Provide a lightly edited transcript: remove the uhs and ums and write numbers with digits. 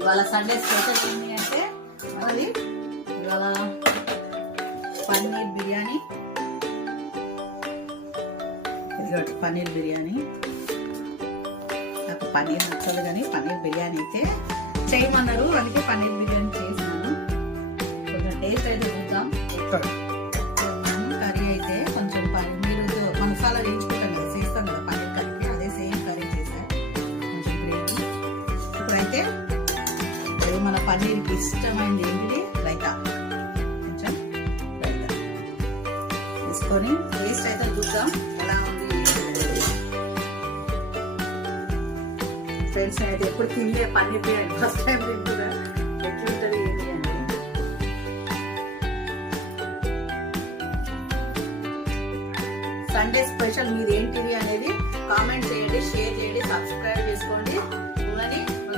ఇవాళ Sunday special ఏంటి అంటే అది ఇవాళ పన్నీర్ బిర్యానీ. ఇదిగోటి పన్నీర్ బిర్యానీ. నాకు పన్నీర్ నచ్చదు కానీ పన్నీర్ బిర్యానీ అయితే చేయమన్నారు, అందుకే పన్నీర్ బిర్యానీ చేసినాను. కొంచెం టేస్ట్ అయితే చూద్దాం. కర్రీ అయితే కొంచెం మీరు మసాలా వేయించుకుంటాం కదా, చేస్తాం కదా పన్నీర్ కర్రీకి, అదే సేమ్ కర్రీ చేశాను. కొంచెం గ్రేవీ. ఇప్పుడైతే మన పన్నీర్కి ఇష్టమైంది ఏంటిది, రైతా. కొంచెం రైతా తీసుకొని టేస్ట్ అయితే చూద్దాం ఎలా ఉంది. ఫ్రెండ్స్ అయితే ఎప్పుడు తినలే పన్నీర్ బిర్యానీ, ఫస్ట్ టైం తింటున్నా. ఎట్లుంటుంది ఏంటి అని. సండే స్పెషల్ మీది ఏంటిది అనేది కామెంట్ చేయండి, షేర్ చేయండి, సబ్స్క్రైబ్ చేసుకోండి.